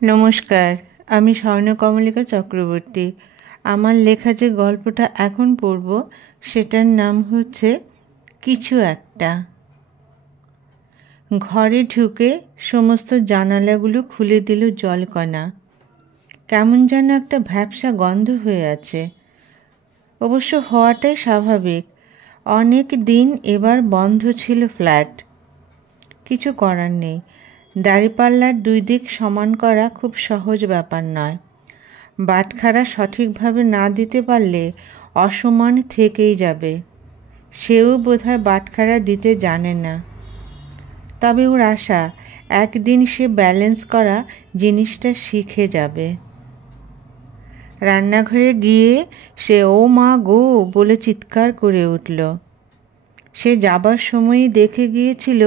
নমস্কার, আমি স্বর্ণকমলিকা চক্রবর্তী। আমার লেখা যে গল্পটা এখন পড়ব সেটার নাম হচ্ছে কিছু একটা। ঘরে ঢুকে সমস্ত জানালাগুলো খুলে দিল জলকণা। কেমন যেন একটা ভ্যাপসা গন্ধ হয়ে আছে। অবশ্য হওয়াটাই স্বাভাবিক, অনেক দিন এবার বন্ধ ছিল ফ্ল্যাট। কিছু করার নেই, দাঁড়িপাল্লার দুই দিক সমান করা খুব সহজ ব্যাপার নয়। বাটখারা সঠিকভাবে না দিতে পারলে অসমান থেকেই যাবে। সেও বোধহয় বাটখারা দিতে জানে না। তবে ওর আশা একদিন সে ব্যালেন্স করা জিনিসটা শিখে যাবে। রান্নাঘরে গিয়ে সে ও মা গো বলে চিৎকার করে উঠল। সে যাবার সময়ই দেখে গিয়েছিল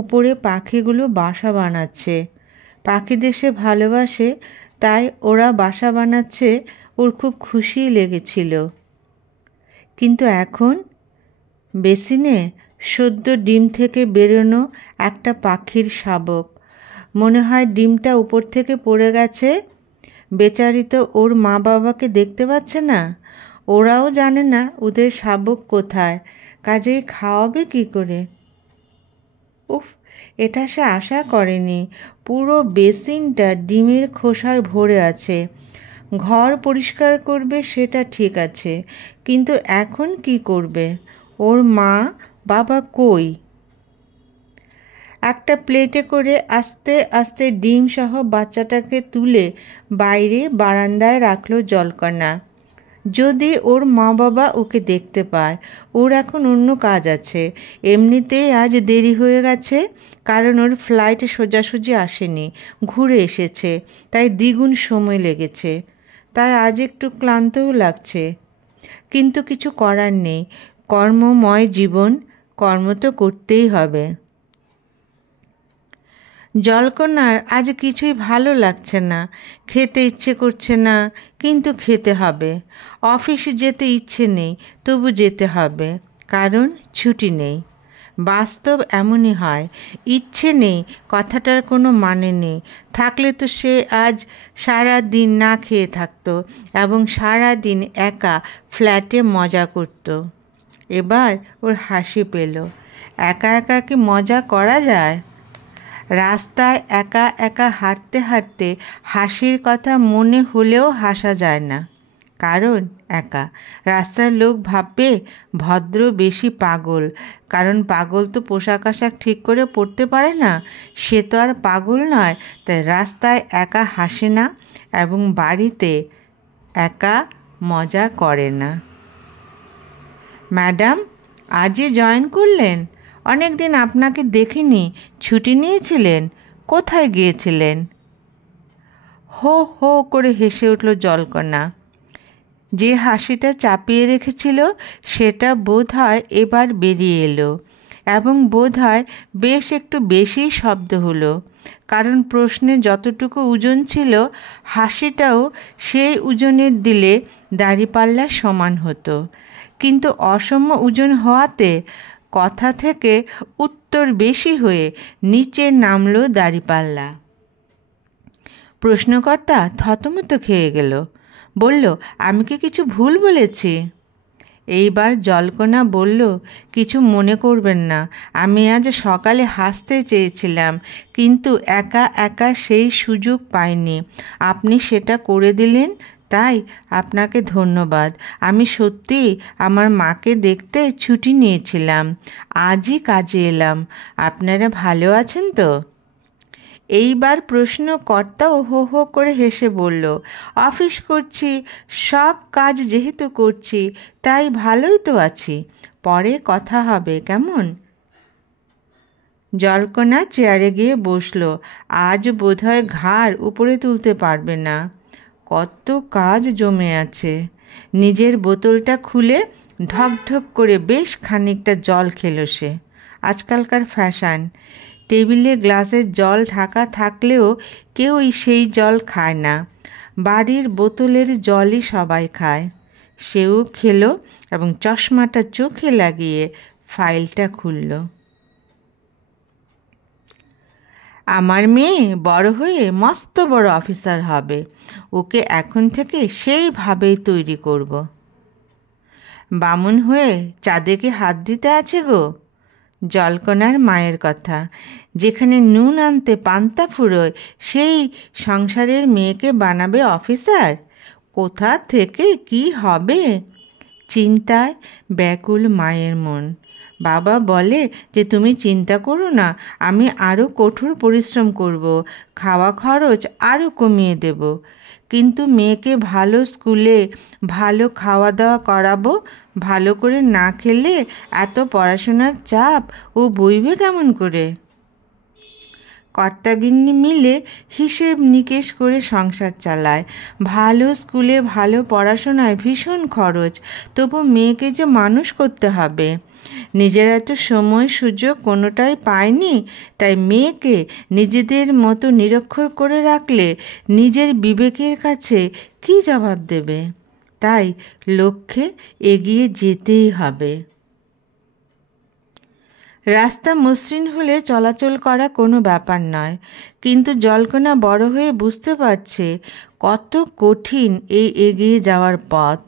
উপরে পাখিগুলো বাসা বানাচ্ছে। পাখিদের সে ভালোবাসে, তাই ওরা বাসা বানাচ্ছে ওর খুব খুশি লেগেছিল। কিন্তু এখন বেসিনে সদ্য ডিম থেকে বেরোনো একটা পাখির শাবক। মনে হয় ডিমটা উপর থেকে পড়ে গেছে। বেচারি তো ওর মা বাবাকে দেখতে পাচ্ছে না, ওরাও জানে না ওদের শাবক কোথায়, কাজেই খাওয়াবে কী করে? উফ, এটা সে আশা করেনি। পুরো বেসিনটা ডিমের খোসায় ভরে আছে। ঘর পরিষ্কার করবে সেটা ঠিক আছে, কিন্তু এখন কি করবে? ওর মা বাবা কই? একটা প্লেটে করে আস্তে আস্তে ডিম সহ বাচ্চাটাকে তুলে বাইরে বারান্দায় রাখলো জলকণা। যদি ওর মা বাবা ওকে দেখতে পায়। ওর এখন অন্য কাজ আছে। এমনিতেই আজ দেরি হয়ে গেছে, কারণ ওর ফ্লাইট সোজাসুজি আসেনি, ঘুরে এসেছে, তাই দ্বিগুণ সময় লেগেছে। তাই আজ একটু ক্লান্তও লাগছে, কিন্তু কিছু করার নেই। কর্মময় জীবন, কর্ম তো করতেই হবে। জলকণার আজ কিছুই ভালো লাগছে না, খেতে ইচ্ছে করছে না, কিন্তু খেতে হবে। অফিসে যেতে ইচ্ছে নেই, তবু যেতে হবে, কারণ ছুটি নেই। বাস্তব এমনই হয়, ইচ্ছে নেই কথাটার কোনো মানে নেই। থাকলে তো সে আজ সারা দিন না খেয়ে থাকতো এবং সারা দিন একা ফ্ল্যাটে মজা করত। এবার ওর হাসি পেল। একা একা কি মজা করা যায়? রাস্তায় একা একা হাঁটতে হাঁটতে হাসির কথা মনে হলেও হাসা যায় না, কারণ একা। রাস্তার লোক ভাববে ভদ্র বেশি পাগল, কারণ পাগল তো পোশাক আশাক ঠিক করে পরতে পারে না। সে তো আর পাগল নয়, তাই রাস্তায় একা হাসে না এবং বাড়িতে একা মজা করে না। ম্যাডাম, আজই জয়েন করলেন? অনেক দিন আপনাকে দেখিনি, ছুটি নিয়েছিলেন? কোথায় গিয়েছিলেন? হো হো করে হেসে উঠল জলকণা। যে হাসিটা চাপিয়ে রেখেছিল সেটা বোধ হয় এবার বেরিয়ে এলো, এবং বোধ হয় বেশ একটু বেশি শব্দ হলো, কারণ প্রশ্নে যতটুকু ওজন ছিল হাসিটাও সেই ওজনের দিলে দাঁড়িপাল্লা সমান হতো। কিন্তু অসম ওজন হওয়াতে কথা থেকে উত্তর বেশি হয়ে নিচে নামলো দাঁড়িপাল্লা। প্রশ্নকর্তা থতমত খেয়ে গেল, বলল, আমি কি কিছু ভুল বলেছি? এইবার জলকণা বলল, কিছু মনে করবেন না, আমি আজ সকালে হাসতে চেয়েছিলাম, কিন্তু একা একা সেই সুযোগ পাইনি। আপনি সেটা করে দিলেন, তাই আপনাকে ধন্যবাদ। আমি সত্যি আমার মাকে দেখতে ছুটি নিয়েছিলাম, আজই কাজে এলাম। আপনারা ভালো আছেন তো? এইবার প্রশ্নকর্তাও হো হো করে হেসে বলল, অফিস করছি, সব কাজ যেহেতু করছি তাই ভালোই তো আছি। পরে কথা হবে, কেমন? জলকণা চেয়ারে গিয়ে বসল। আজ বোধহয় ঘাড় উপরে তুলতে পারবে না, কত কাজ জমে আছে। নিজের বোতলটা খুলে ঢকঢক করে বেশ খানিকটা জল খেল সে। আজকালকার ফ্যাশন, টেবিলে গ্লাসের জল ঢাকা থাকলেও কেউই সেই জল খায় না। বাড়ির বোতলের জলই সবাই খায়। সেও খেলো এবং চশমাটা চোখে লাগিয়ে ফাইলটা খুলল। আমার মেয়ে বড় হয়ে মস্ত বড় অফিসার হবে, ওকে এখন থেকে সেইভাবেই তৈরি করব। বামুন হয়ে চাঁদেকে হাত দিতে আছে গো। জলকণার মায়ের কথা, যেখানে নুন আনতে পান্তা ফুরোয় সেই সংসারের মেয়েকে বানাবে অফিসার। কোথা থেকে কি হবে, চিন্তায় ব্যাকুল মায়ের মন। বাবা বলে যে তুমি চিন্তা করো না, আমি আরও কঠোর পরিশ্রম করব, খাওয়া খরচ আরও কমিয়ে দেব, কিন্তু মেয়েকে ভালো স্কুলে ভালো খাওয়া দাওয়া করাবো। ভালো করে না খেলে এত পড়াশোনার চাপ ও বইবে কেমন করে? কর্তাগিন্নি মিলে হিসেব নিকেশ করে সংসার চালায়। ভালো স্কুলে ভালো পড়াশোনায় ভীষণ খরচ, তবু মেয়েকে যে মানুষ করতে হবে। নিজের এত সময় সুযোগ কোনোটাই পায়নি, তাই মেয়েকে নিজেদের মতো নিরক্ষর করে রাখলে নিজের বিবেকের কাছে কী জবাব দেবে? তাই লক্ষ্যে এগিয়ে যেতেই হবে। রাস্তা মসৃণ হলে চলাচল করা কোনো ব্যাপার নয়, কিন্তু জলকণা বড় হয়ে বুঝতে পারছে কত কঠিন এই এগিয়ে যাওয়ার পথ।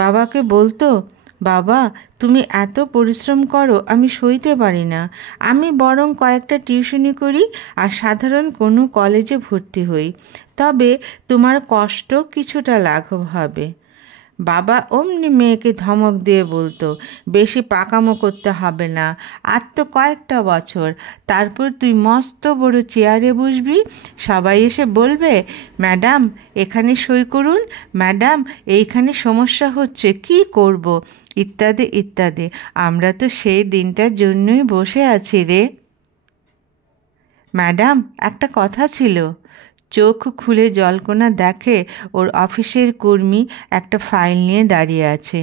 বাবাকে বলতো, বাবা তুমি এত পরিশ্রম করো, আমি সইতে পারি না, আমি বরং কয়েকটা টিউশনি করি আর সাধারণ কোনো কলেজে ভর্তি হই, তবে তোমার কষ্ট কিছুটা লাঘব হবে। বাবা অমনি মেয়েকে ধমক দিয়ে বলতো, বেশি পাকামো করতে হবে না, আর তো কয়েকটা বছর, তারপর তুই মস্ত বড় চেয়ারে বসবি, সবাই এসে বলবে ম্যাডাম এখানে সই করুন, ম্যাডাম এইখানে সমস্যা হচ্ছে, কি করব, ইত্যাদি ইত্যাদি। আমরা তো সেই দিনটার জন্যই বসে আছি রে। ম্যাডাম একটা কথা ছিল। চোখ খুলে জলকণা দেখে ওর অফিসের কর্মী একটা ফাইল নিয়ে দাঁড়িয়ে আছে।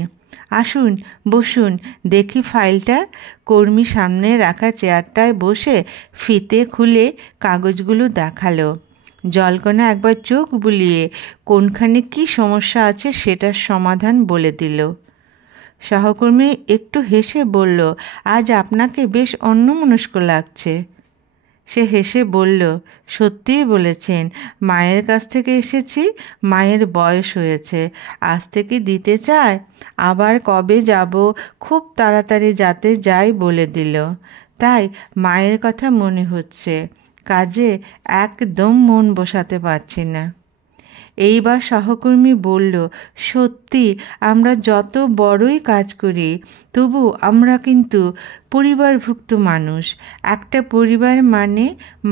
আসুন বসুন, দেখি ফাইলটা। কর্মী সামনে রাখা চেয়ারটায় বসে ফিতে খুলে কাগজগুলো দেখালো। জলকণা একবার চোখ বুলিয়ে কোনখানে কি সমস্যা আছে সেটার সমাধান বলে দিল। সহকর্মী একটু হেসে বলল, আজ আপনাকে বেশ অন্যমনস্ক লাগছে। সে হেসে বলল, সত্যিই বলেছেন, মায়ের কাছ থেকে এসেছি, মায়ের বয়স হয়েছে, আজ থেকে দিতে চায়, আবার কবে যাব, খুব তাড়াতাড়ি যাতে যাই বলে দিল, তাই মায়ের কথা মনে হচ্ছে, কাজে একদম মন বসাতে পারছি না। এইবার সহকর্মী বলল, সত্যি আমরা যত বড়ই কাজ করি তবু আমরা কিন্তু পরিবারভুক্ত মানুষ। একটা পরিবার মানে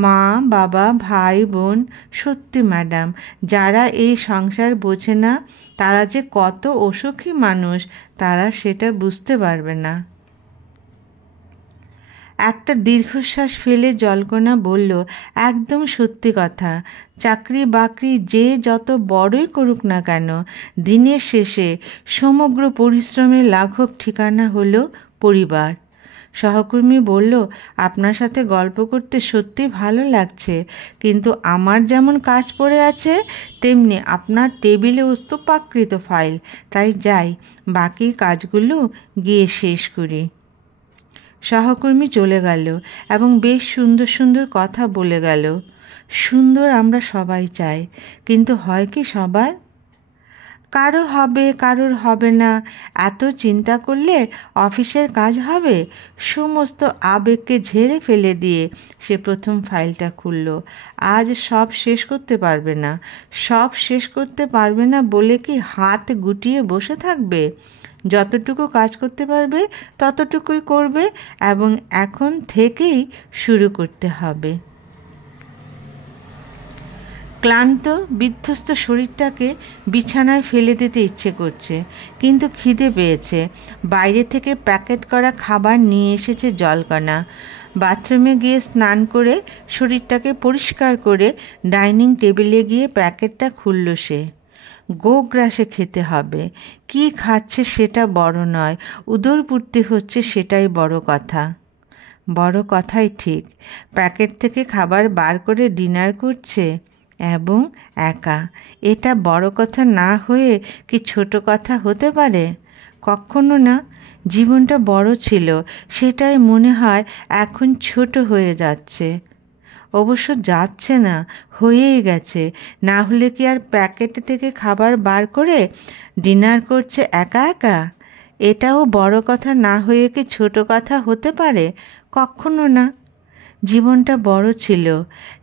মা বাবা ভাই বোন। সত্যি ম্যাডাম, যারা এই সংসার বোঝে না তারা যে কত অসুখী মানুষ তারা সেটা বুঝতে পারবে না। একটা দীর্ঘশ্বাস ফেলে জলকণা বলল, একদম সত্যি কথা, চাকরি বাকরি যে যত বড়ই করুক না কেন, দিনের শেষে সমগ্র পরিশ্রমের লাঘব ঠিকানা হলো পরিবার। সহকর্মী বলল, আপনার সাথে গল্প করতে সত্যি ভালো লাগছে, কিন্তু আমার যেমন কাজ পড়ে আছে তেমনি আপনার টেবিলে স্তূপাকৃত ফাইল, তাই যাই, বাকি কাজগুলো গিয়ে শেষ করি। সহকর্মী চলে গেল এবং বেশ সুন্দর সুন্দর কথা বলে গেল। সুন্দর আমরা সবাই চাই, কিন্তু হয় কি সবার? কারো হবে, কারোর হবে না। এত চিন্তা করলে অফিসের কাজ হবে? সমস্ত আবেগকে ঝেড়ে ফেলে দিয়ে সে প্রথম ফাইলটা খুলল। আজ সব শেষ করতে পারবে না, সব শেষ করতে পারবে না বলে কি হাত গুটিয়ে বসে থাকবে? যতটুকু কাজ করতে পারবে ততটুকুই করবে এবং এখন থেকেই শুরু করতে হবে। ক্লান্ত বিধ্বস্ত শরীরটাকে বিছানায় ফেলে দিতে ইচ্ছে করছে, কিন্তু খিদে পেয়েছে। বাইরে থেকে প্যাকেট করা খাবার নিয়ে এসেছে জলকণা। বাথরুমে গিয়ে স্নান করে শরীরটাকে পরিষ্কার করে ডাইনিং টেবিলে গিয়ে প্যাকেটটা খুলল সে। গোগ্রাসে খেতে হবে, কি খাচ্ছে সেটা বড় নয়, উদরপূর্তি হচ্ছে সেটাই বড় কথা। বড় কথাই ঠিক, প্যাকেট থেকে খাবার বার করে ডিনার করছে এবং একা। এটা বড় কথা না হয়ে কি ছোট কথা হতে পারে? কখনো না। জীবনটা বড় ছিল, সেটাই মনে হয় এখন ছোট হয়ে যাচ্ছে। অবশ্য যাচ্ছে না, হয়েই গেছে। না হলে কি আর প্যাকেট থেকে খাবার বার করে ডিনার করছে একা একা? এটাও বড় কথা না হয়ে কি ছোট কথা হতে পারে? কখনো না। জীবনটা বড় ছিল,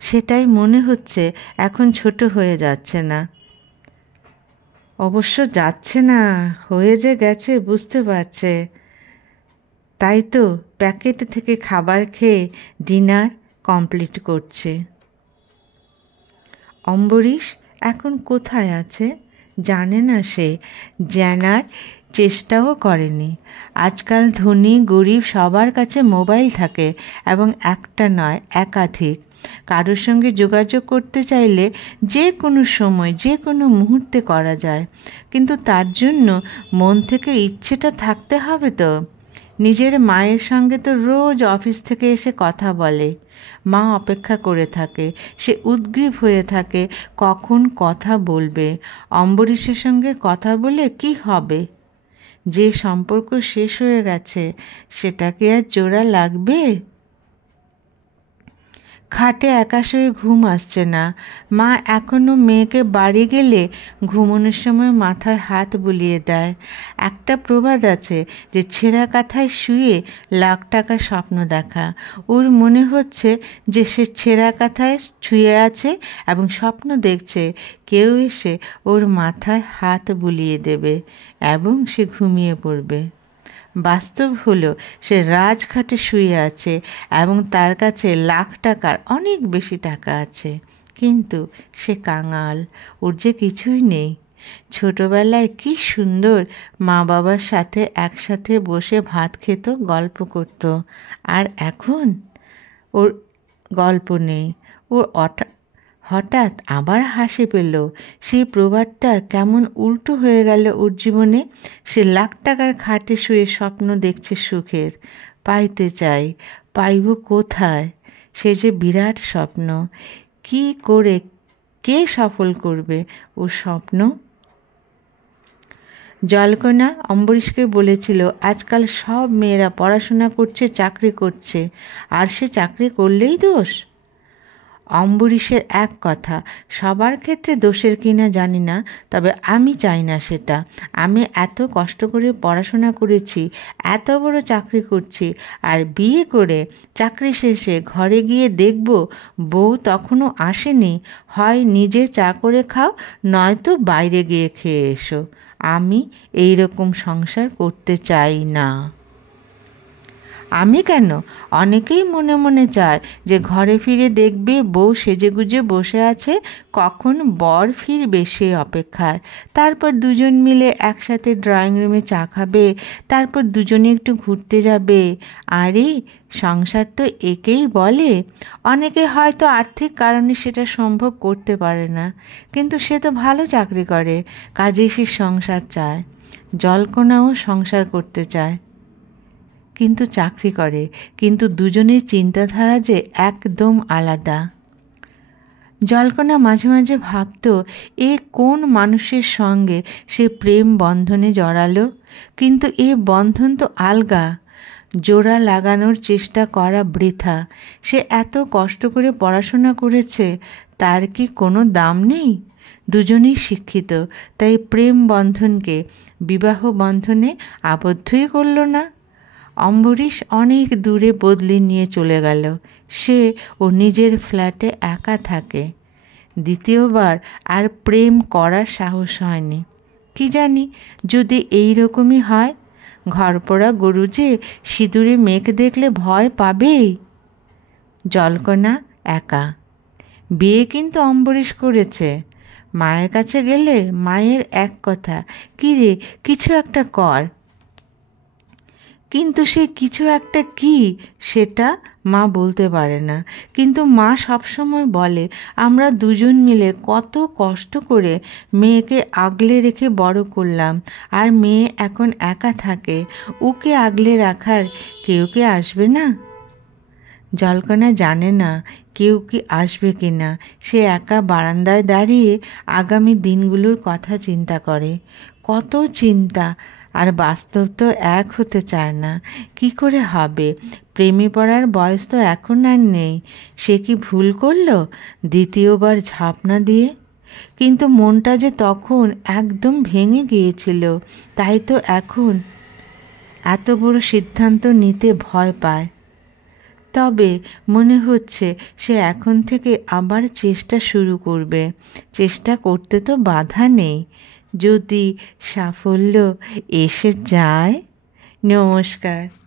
সেটাই মনে হচ্ছে এখন ছোট হয়ে যাচ্ছে না। অবশ্য যাচ্ছে না, হয়ে যে গেছে বুঝতে পারছে। তাই তো প্যাকেট থেকে খাবার খেয়ে ডিনার কমপ্লিট করছে। অম্বরীশ এখন কোথায় আছে জানে না সে, জানার চেষ্টাও করেনি। আজকাল ধনী গরিব সবার কাছে মোবাইল থাকে, এবং একটা নয় একাধিক। কারোর সঙ্গে যোগাযোগ করতে চাইলে যে কোনো সময় যে কোনো মুহূর্তে করা যায়, কিন্তু তার জন্য মন থেকে ইচ্ছেটা থাকতে হবে তো। নিজের মায়ের সঙ্গে তো রোজ অফিস থেকে এসে কথা বলে, মা অপেক্ষা করে থাকে, সে উদ্গ্রীব হয়ে থাকে কখন কথা বলবে। অম্বরীশের সঙ্গে কথা বলে কি হবে? যে সম্পর্ক শেষ হয়ে গেছে সেটাকে আর জোড়া লাগবে? খাটে একা শুয়ে ঘুম আসছে না। মা এখনও মেয়েকে বাড়ি গেলে ঘুমানোর সময় মাথায় হাত বুলিয়ে দেয়। একটা প্রবাদ আছে যে ছেঁড়া কাঁথায় শুয়ে লাখ টাকার স্বপ্ন দেখা। ওর মনে হচ্ছে যে সে ছেঁড়া কাঁথায় শুয়ে আছে এবং স্বপ্ন দেখছে কেউ এসে ওর মাথায় হাত বুলিয়ে দেবে এবং সে ঘুমিয়ে পড়বে। বাস্তব হলো সে রাজঘাটে শুয়ে আছে এবং তার কাছে লাখ টাকার অনেক বেশি টাকা আছে, কিন্তু সে কাঙাল, ওর যে কিছুই নেই। ছোটবেলায় কি সুন্দর মা বাবার সাথে একসাথে বসে ভাত খেত, গল্প করত, আর এখন ওর গল্প নেই। ওর হঠাৎ আবার হাসি পেল। সেই প্রবাদটা কেমন উল্টো হয়ে গেল ওর জীবনে। সে লাখ টাকার খাটে শুয়ে স্বপ্ন দেখছে সুখের, পাইতে চাই, পাইব কোথায়? সে যে বিরাট স্বপ্ন, কি করে কে সফল করবে ওর স্বপ্ন? জলকণা অম্বরীশকে বলেছিল আজকাল সব মেয়েরা পড়াশোনা করছে, চাকরি করছে, আর সে চাকরি করলেই দোষ। অম্বরীশের এক কথা, সবার ক্ষেত্রে দোষের কিনা জানি না, তবে আমি চাই না সেটা। আমি এত কষ্ট করে পড়াশোনা করেছি, এত বড় চাকরি করছি, আর বিয়ে করে চাকরি শেষে ঘরে গিয়ে দেখব বউ তখনও আসেনি। হয় নিজে চা করে খাও, নয়তো বাইরে গিয়ে খেয়ে এসো। আমি এই রকম সংসার করতে চাই না। আমি কেন, অনেকেই মনে মনে চায় যে ঘরে ফিরে দেখবে বউ সেজেগুজে বসে আছে, কখন বর ফিরবে সে অপেক্ষায়। তারপর দুজন মিলে একসাথে ড্রয়িং রুমে চা খাবে, তারপর দুজনে একটু ঘুরতে যাবে। আরে সংসার তো একেই বলে। অনেকে হয়তো আর্থিক কারণে সেটা সম্ভব করতে পারে না, কিন্তু সে তো ভালো চাকরি করে, কাজেই সে সংসার চায়। জলকণাও সংসার করতে চায়, কিন্তু চাকরি করে, কিন্তু দুজনের চিন্তাধারা যে একদম আলাদা। জলকণা মাঝে মাঝে ভাবত এ কোন মানুষের সঙ্গে সে প্রেম বন্ধনে জড়ালো, কিন্তু এ বন্ধন তো আলগা, জোড়া লাগানোর চেষ্টা করা বৃথা। সে এত কষ্ট করে পড়াশোনা করেছে, তার কি কোনো দাম নেই? দুজনেই শিক্ষিত, তাই প্রেম বন্ধনকে বিবাহ বন্ধনে আবদ্ধই করল না। অম্বরীশ অনেক দূরে বদলি নিয়ে চলে গেল। সে ও নিজের ফ্ল্যাটে একা থাকে। দ্বিতীয়বার আর প্রেম করার সাহস হয়নি। কি জানি যদি এই রকমই হয়, ঘরপোড়া গরু যে সিঁদুরে মেঘ দেখলে ভয় পাবেই। জলকণা একা। বিয়ে কিন্তু অম্বরীশ করেছে। মায়ের কাছে গেলে মায়ের এক কথা, কী রে কিছু একটা কর, কিন্তু সে কিছু একটা কি সেটা মা বলতে পারে না। কিন্তু মা সবসময় বলে আমরা দুজন মিলে কত কষ্ট করে মেয়েকে আগলে রেখে বড় করলাম, আর মেয়ে এখন একা থাকে, ওকে আগলে রাখার কেউ কি আসবে না? জলকণা জানে না কেউ কি আসবে কি না। সে একা বারান্দায় দাঁড়িয়ে আগামী দিনগুলোর কথা চিন্তা করে। কত চিন্তা, আর বাস্তব তো এক হতে চায় না। কি করে হবে? প্রেমে পড়ার বয়স তো এখন আর নেই। সে কি ভুল করলো দ্বিতীয়বার ঝাঁপ না দিয়ে? কিন্তু মনটা যে তখন একদম ভেঙে গিয়েছিল, তাই তো এখন এত বড় সিদ্ধান্ত নিতে ভয় পায়। তবে মনে হচ্ছে সে এখন থেকে আবার চেষ্টা শুরু করবে। চেষ্টা করতে তো বাধা নেই, যদি সাফল্য এসে যায়। নমস্কার।